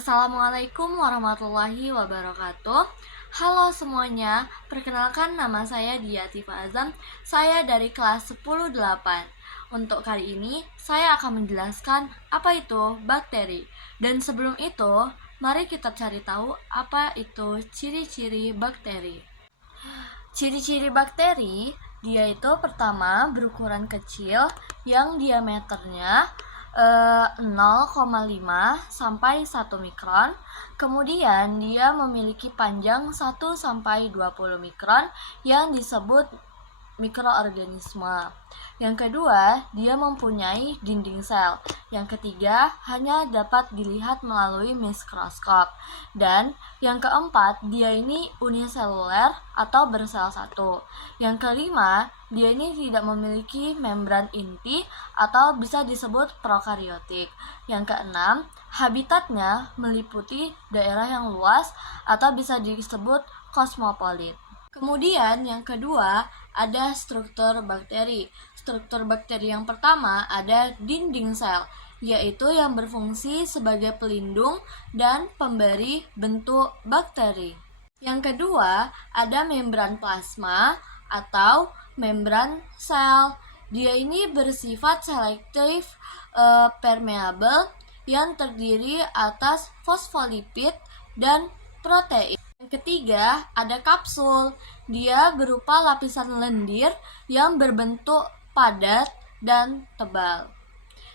Assalamualaikum warahmatullahi wabarakatuh. Halo semuanya, perkenalkan nama saya Diativa Azam. Saya dari kelas 10-8. Untuk kali ini, saya akan menjelaskan apa itu bakteri. Dan sebelum itu, mari kita cari tahu apa itu ciri-ciri bakteri. Ciri-ciri bakteri, dia itu pertama berukuran kecil yang diameternya 0,5 sampai 1 mikron. Kemudian dia memiliki panjang 1 sampai 20 mikron yang disebut mikroorganisme. Yang kedua, dia mempunyai dinding sel. Yang ketiga, hanya dapat dilihat melalui mikroskop. Dan yang keempat, dia ini uniseluler atau bersel satu. Yang kelima, dia ini tidak memiliki membran inti atau bisa disebut prokariotik. Yang keenam, habitatnya meliputi daerah yang luas atau bisa disebut kosmopolit. Kemudian yang kedua ada struktur bakteri. Struktur bakteri yang pertama ada dinding sel, yaitu yang berfungsi sebagai pelindung dan pemberi bentuk bakteri. Yang kedua ada membran plasma atau membran sel. Dia ini bersifat selektif permeabel yang terdiri atas fosfolipid dan protein. Yang ketiga ada kapsul. Dia berupa lapisan lendir yang berbentuk padat dan tebal.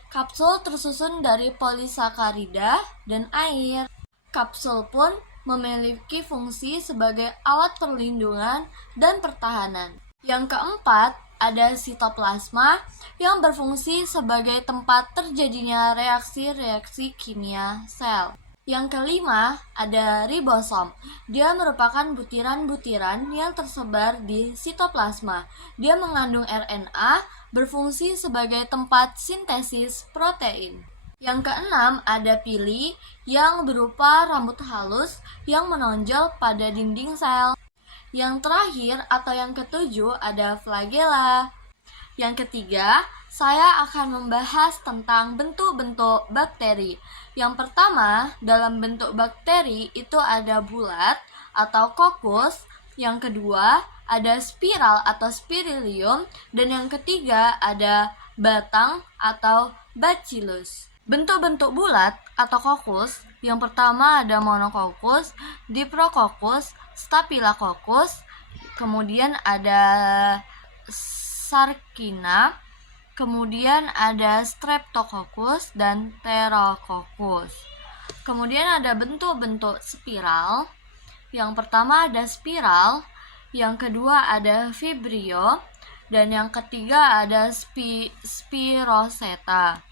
Kapsul tersusun dari polisakarida dan air. Kapsul pun memiliki fungsi sebagai alat perlindungan dan pertahanan. Yang keempat ada sitoplasma yang berfungsi sebagai tempat terjadinya reaksi-reaksi kimia sel. Yang kelima ada ribosom. Dia merupakan butiran-butiran yang tersebar di sitoplasma. Dia mengandung RNA, berfungsi sebagai tempat sintesis protein. Yang keenam ada pili yang berupa rambut halus yang menonjol pada dinding sel. Yang terakhir atau yang ketujuh ada flagella. Yang ketiga, saya akan membahas tentang bentuk-bentuk bakteri. Yang pertama, dalam bentuk bakteri itu ada bulat atau kokus. Yang kedua, ada spiral atau spirilium. Dan yang ketiga, ada batang atau bacillus. Bentuk-bentuk bulat atau kokus, yang pertama ada monokokus, diprokokus, staphylococcus, kemudian ada sarkina, kemudian ada streptococcus dan pterococcus. Kemudian ada bentuk-bentuk spiral. Yang pertama ada spiral, yang kedua ada vibrio, dan yang ketiga ada spiroseta.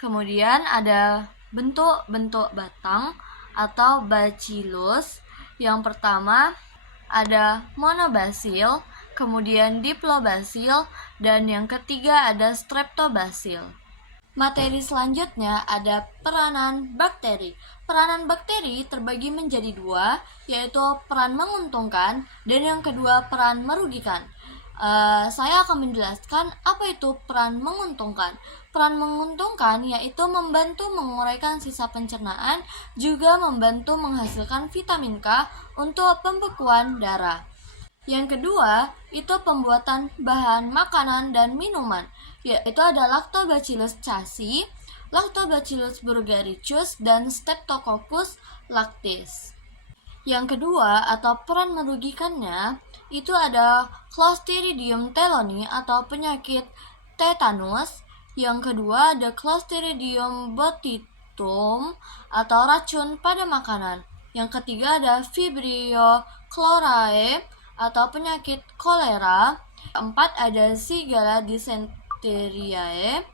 Kemudian ada bentuk-bentuk batang atau bacillus. Yang pertama ada monobasil, kemudian diplobasil, dan yang ketiga ada streptobasil. Materi selanjutnya ada peranan bakteri. Peranan bakteri terbagi menjadi dua, yaitu peran menguntungkan dan yang kedua peran merugikan. Saya akan menjelaskan apa itu peran menguntungkan. Peran menguntungkan yaitu membantu menguraikan sisa pencernaan, juga membantu menghasilkan vitamin K untuk pembekuan darah. Yang kedua, itu pembuatan bahan makanan dan minuman, yaitu ada Lactobacillus casei, Lactobacillus burgerius, dan Streptococcus lactis. Yang kedua, atau peran merugikannya, itu ada Clostridium teloni atau penyakit tetanus. Yang kedua ada Clostridium botulinum atau racun pada makanan. Yang ketiga ada Vibrio chloriae atau penyakit kolera. Keempat ada Shigella dysenteriae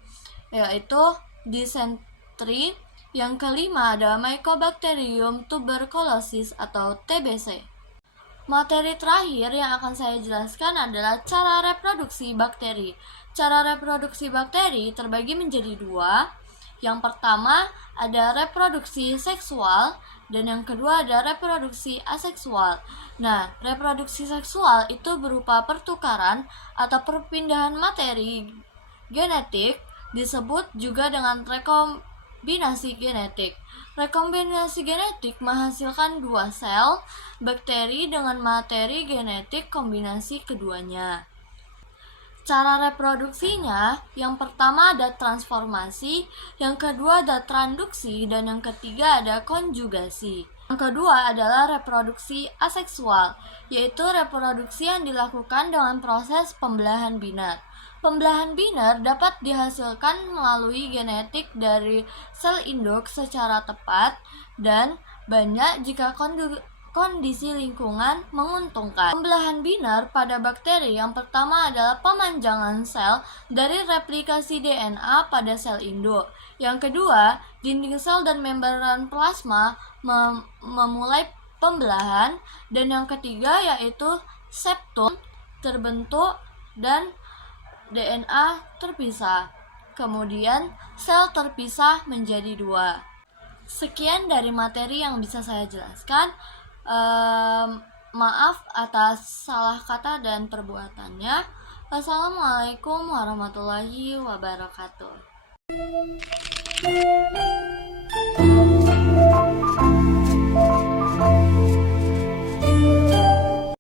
yaitu disentri. Yang kelima ada Mycobacterium tuberculosis atau TBC. Materi terakhir yang akan saya jelaskan adalah cara reproduksi bakteri. Cara reproduksi bakteri terbagi menjadi dua. Yang pertama ada reproduksi seksual dan yang kedua ada reproduksi aseksual. Nah, reproduksi seksual itu berupa pertukaran atau perpindahan materi genetik, disebut juga dengan rekombinasi genetik. Rekombinasi genetik menghasilkan dua sel bakteri dengan materi genetik kombinasi keduanya. Cara reproduksinya, yang pertama ada transformasi, yang kedua ada transduksi, dan yang ketiga ada konjugasi. Yang kedua adalah reproduksi aseksual, yaitu reproduksi yang dilakukan dengan proses pembelahan binar. Pembelahan binar dapat dihasilkan melalui genetik dari sel induk secara tepat dan banyak jika kondisi lingkungan menguntungkan. Pembelahan binar pada bakteri yang pertama adalah pemanjangan sel dari replikasi DNA pada sel induk. Yang kedua, dinding sel dan membran plasma memulai pembelahan, dan yang ketiga yaitu septum terbentuk dan DNA terpisah. Kemudian sel terpisah menjadi dua. Sekian dari materi yang bisa saya jelaskan. Maaf atas salah kata dan perbuatannya. Wassalamualaikum warahmatullahi wabarakatuh.